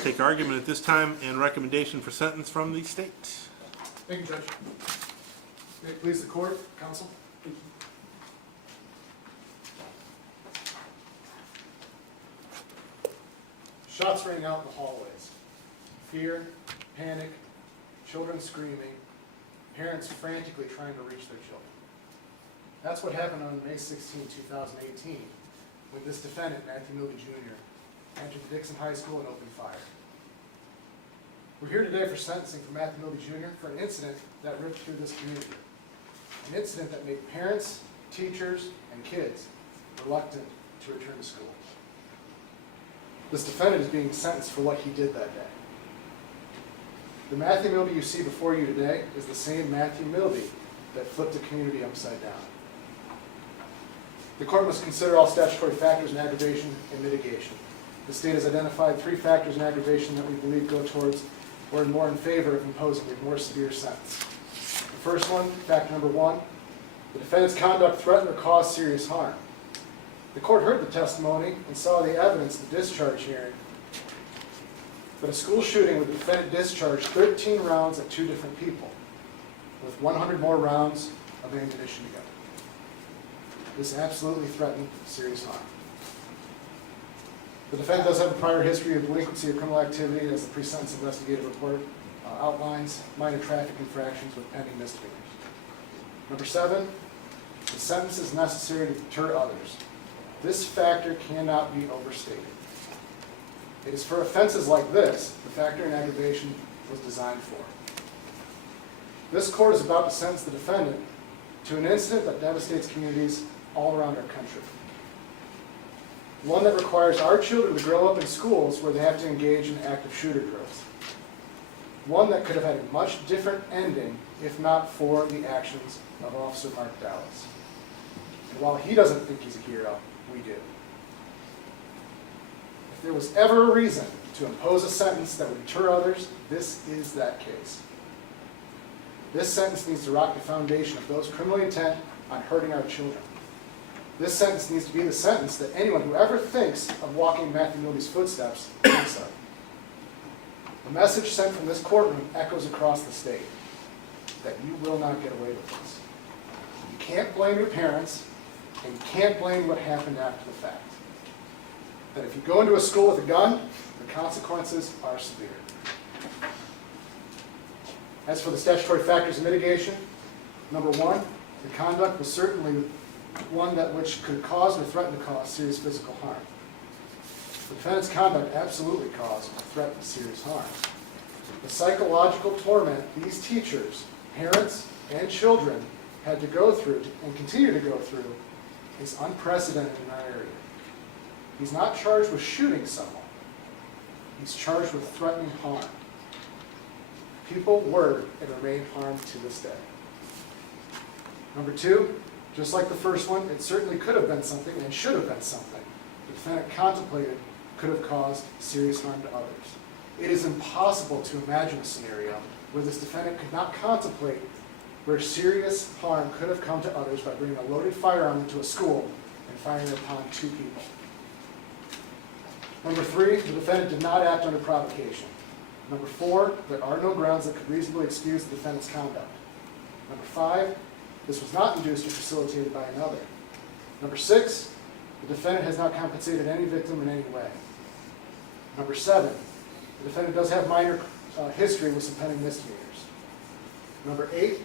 take argument at this time and recommendation for sentence from the state. Thank you, Judge. May it please the court, counsel? Shots rang out in the hallways. Fear, panic, children screaming, parents frantically trying to reach their children. That's what happened on May 16, 2018, when this defendant, Matthew Milby Jr., entered the Dixon High School and opened fire. We're here today for sentencing for Matthew Milby Jr. for an incident that ripped through this community. An incident that made parents, teachers, and kids reluctant to return to school. This defendant is being sentenced for what he did that day. The Matthew Milby you see before you today is the same Matthew Milby that flipped the community upside down. The court must consider all statutory factors in aggravation and mitigation. The state has identified 3 factors in aggravation that we believe go towards or more in favor of imposing a more severe sentence. The first one, factor number 1, the defendant's conduct threatened or caused serious harm. The court heard the testimony and saw the evidence in the discharge hearing that a school shooting where the defendant discharged 13 rounds at 2 different people with 100 more rounds of ammunition together. This absolutely threatened serious harm. The defendant does have a prior history of delinquency or criminal activity, as the pre-sentence investigative report outlines, minor traffic infractions with pending misdemeanors. Number 7, the sentence is necessary to deter others. This factor cannot be overstated. It is for offenses like this the factor in aggravation was designed for. This court is about to sentence the defendant to an incident that devastates communities all around our country. One that requires our children to grow up in schools where they have to engage in active shooter drills. One that could have had a much different ending if not for the actions of Officer Mark Dallas. And while he doesn't think he's a hero, we do. If there was ever a reason to impose a sentence that would deter others, this is that case. This sentence needs to rock the foundation of those criminally intent on hurting our children. This sentence needs to be the sentence that anyone who ever thinks of walking Matthew Milby's footsteps thinks of. The message sent from this courtroom echoes across the state that you will not get away with this. You can't blame your parents, and you can't blame what happened after the fact. That if you go into a school with a gun, the consequences are severe. As for the statutory factors of mitigation, number 1, the conduct was certainly one which could cause or threaten to cause serious physical harm. The defendant's conduct absolutely caused or threatened serious harm. The psychological torment these teachers, parents, and children had to go through and continue to go through is unprecedented in our area. He's not charged with shooting someone. He's charged with threatening harm. People were and remain harmed to this day. Number 2, just like the first one, it certainly could have been something and should have been something the defendant contemplated could have caused serious harm to others. It is impossible to imagine a scenario where this defendant could not contemplate where serious harm could have come to others by bringing a loaded firearm into a school and firing upon 2 people. Number 3, the defendant did not act under provocation. Number 4, there are no grounds that could reasonably excuse the defendant's conduct. Number 5, this was not induced or facilitated by another. Number 6, the defendant has not compensated any victim in any way. Number 7, the defendant does have minor history with some pending misdemeanors. Number 8,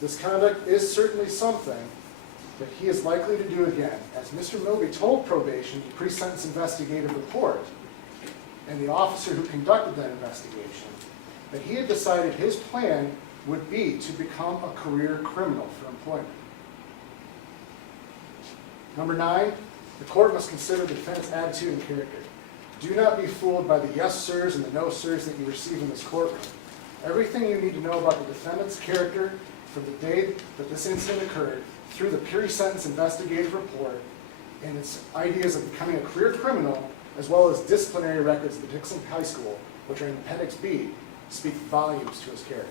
this conduct is certainly something that he is likely to do again, as Mr. Milby told probation the pre-sentence investigative report and the officer who conducted that investigation that he had decided his plan would be to become a career criminal for employment. Number 9, the court must consider the defendant's attitude and character. Do not be fooled by the yes sirs and the no sirs that you receive in this courtroom. Everything you need to know about the defendant's character from the day that this incident occurred through the pre-sentence investigative report and its ideas of becoming a career criminal, as well as disciplinary records of the Dixon High School, which are in Appendix B, speak volumes to his character.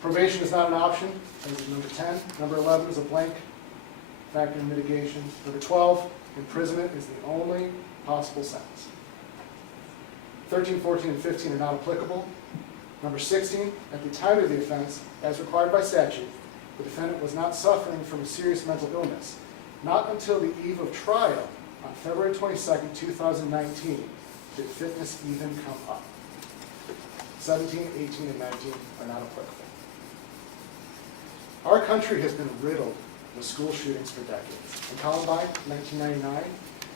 Probation is not an option, as is number 10. Number 11 is a blank factor in mitigation. Number 12, imprisonment is the only possible sentence. 13, 14, and 15 are not applicable. Number 16, at the time of the offense, as required by statute, the defendant was not suffering from a serious mental illness. Not until the eve of trial on February 22nd, 2019, did fitness even come up. 17, 18, and 19 are not applicable. Our country has been riddled with school shootings for decades. In Columbine, 1999,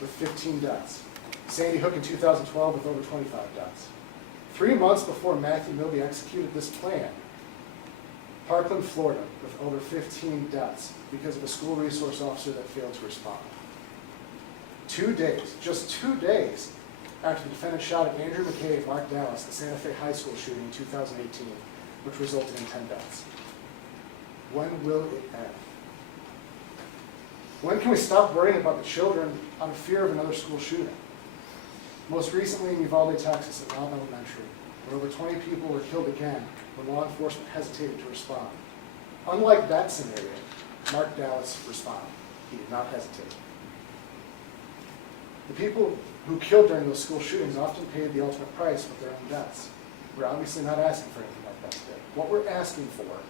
with 15 deaths. Sandy Hook in 2012 with over 25 deaths. 3 months before Matthew Milby executed this plan, Parkland, Florida, with over 15 deaths because of a school resource officer that failed to respond. 2 days, just 2 days after the defendant shot at Andrew McKay of Mark Dallas, the Santa Fe High School shooting in 2018, which resulted in 10 deaths. When will it end? When can we stop worrying about the children out of fear of another school shooting? Most recently in Uvalde, Texas, at Loud Elementary, where over 20 people were killed again when law enforcement hesitated to respond. Unlike that scenario, Mark Dallas responded. He did not hesitate. The people who killed during those school shootings often paid the ultimate price with their own deaths. We're obviously not asking for anything like that today. What we're asking for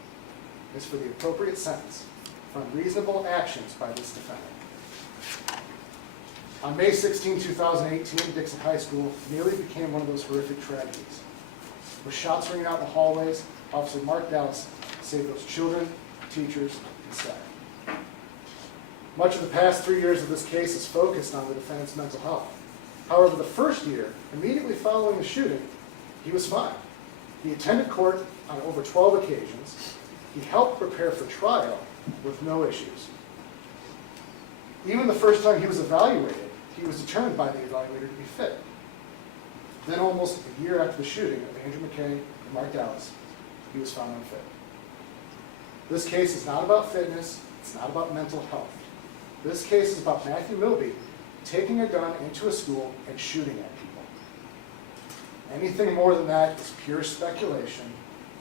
is for the appropriate sentence for unreasonable actions by this defendant. On May 16, 2018, Dixon High School nearly became one of those horrific tragedies. With shots ringing out in the hallways, Officer Mark Dallas saved those children, teachers, and staff. Much of the past 3 years of this case is focused on the defendant's mental health. However, the first year, immediately following the shooting, he was fine. He attended court on over 12 occasions. He helped prepare for trial with no issues. Even the first time he was evaluated, he was determined by the evaluator to be fit. Then almost a year after the shooting of Andrew McKay and Mark Dallas, he was found unfit. This case is not about fitness, it's not about mental health. This case is about Matthew Milby taking a gun into a school and shooting at people. Anything more than that is pure speculation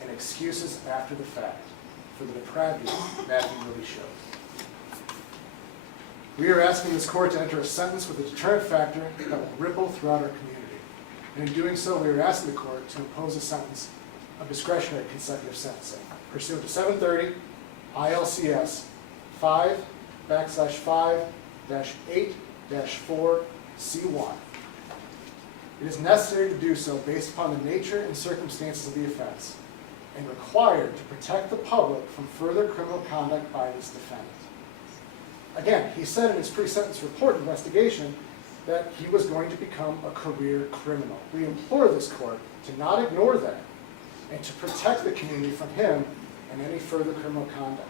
and excuses after the fact for the depravity Matthew Milby showed. We are asking this court to enter a sentence with a deterrent factor that will ripple throughout our community. And in doing so, we are asking the court to impose a sentence of discretionary consecutive sentencing pursuant to 730 ILCS 5-5-8-4C1. It is necessary to do so based upon the nature and circumstances of the offense and required to protect the public from further criminal conduct by this defendant. Again, he said in his pre-sentence report investigation that he was going to become a career criminal. We implore this court to not ignore that and to protect the community from him and any further criminal conduct.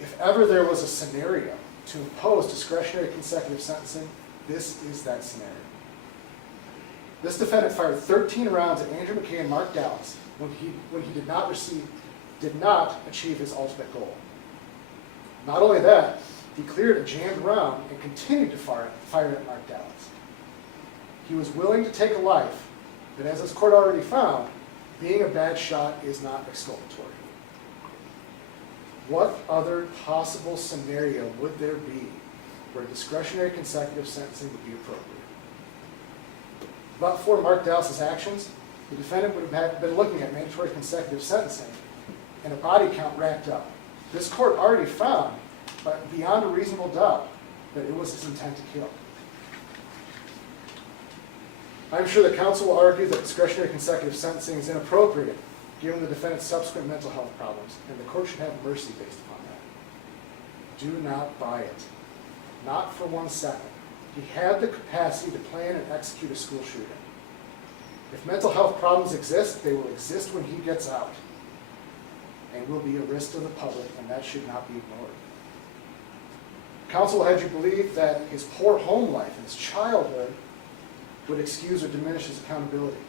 If ever there was a scenario to impose discretionary consecutive sentencing, this is that scenario. This defendant fired 13 rounds at Andrew McKay and Mark Dallas when he did not achieve his ultimate goal. Not only that, he cleared a jammed round and continued to fire at Mark Dallas. He was willing to take a life, but as this court already found, being a bad shot is not exculpatory. What other possible scenario would there be where discretionary consecutive sentencing would be appropriate? But for Mark Dallas' actions, the defendant would have been looking at mandatory consecutive sentencing and a body count racked up. This court already found, but beyond a reasonable doubt, that it was his intent to kill. I'm sure the counsel will argue that discretionary consecutive sentencing is inappropriate given the defendant's subsequent mental health problems, and the court should have mercy based upon that. Do not buy it. Not for 1 second. He had the capacity to plan and execute a school shooting. If mental health problems exist, they will exist when he gets out and will be a risk to the public, and that should not be ignored. Counsel had you believe that his poor home life and his childhood would excuse or diminish his accountability,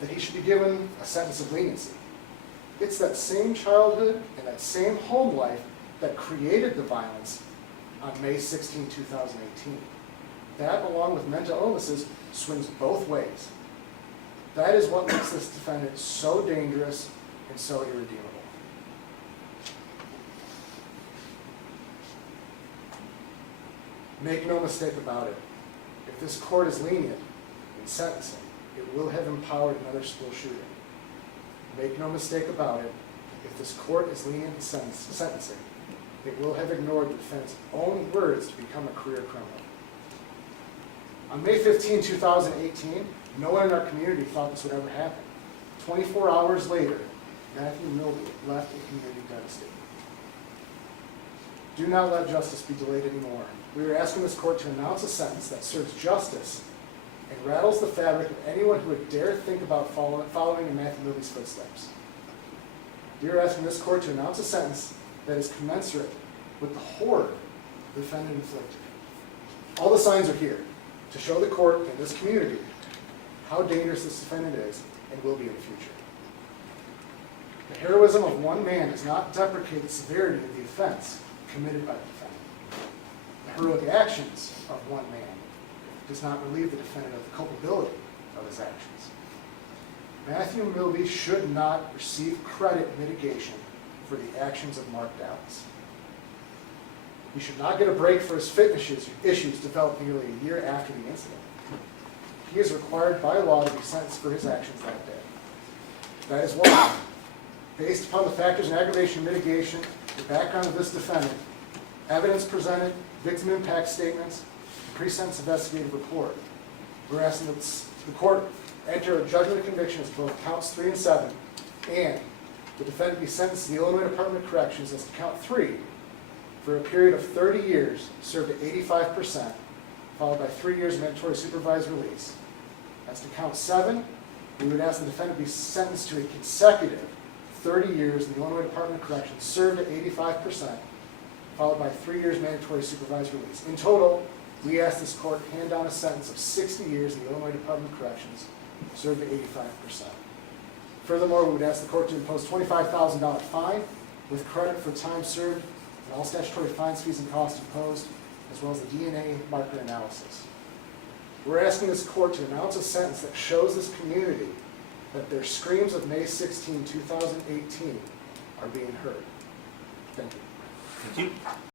that he should be given a sentence of leniency. It's that same childhood and that same home life that created the violence on May 16, 2018. That, along with mental illnesses, swings both ways. That is what makes this defendant so dangerous and so irredeemable. Make no mistake about it. If this court is lenient, in sentencing, it will have empowered another school shooter. Make no mistake about it, if this court is lenient in sentencing, it will have ignored the defendant's own words to become a career criminal. On May 15, 2018, no one in our community thought this would ever happen. 24 hours later, Matthew Milby left the community devastated. Do not let justice be delayed anymore. We are asking this court to announce a sentence that serves justice and rattles the fabric of anyone who would dare think about following in Matthew Milby's footsteps. We are asking this court to announce a sentence that is commensurate with the horror the defendant inflicted. All the signs are here to show the court and this community how dangerous this defendant is and will be in the future. The heroism of one man does not deprecate the severity of the offense committed by the defendant. The heroic actions of one man does not relieve the defendant of the culpability of his actions. Matthew Milby should not receive credit in mitigation for the actions of Mark Dallas. He should not get a break for his fitness issues developed nearly a year after the incident. He is required by law to be sentenced for his actions that day. That is why, based upon the factors in aggravation and mitigation, the background of this defendant, evidence presented, victim impact statements, and pre-sentence investigative report, we're asking that the court enter a judgment of conviction as to both counts 3 and 7, and the defendant be sentenced to the Illinois Department of Corrections as to count 3 for a period of 30 years, served at 85%, followed by 3 years of mandatory supervised release. As to count 7, we would ask the defendant be sentenced to a consecutive 30 years in the Illinois Department of Corrections, served at 85%, followed by 3 years mandatory supervised release. In total, we ask this court hand down a sentence of 60 years in the Illinois Department of Corrections, served at 85%. Furthermore, we would ask the court to impose $25,000 fine with credit for time served and all statutory fines, fees, and costs imposed, as well as the DNA marker analysis. We're asking this court to announce a sentence that shows this community that their screams of May 16, 2018 are being heard. Thank you. Thank you.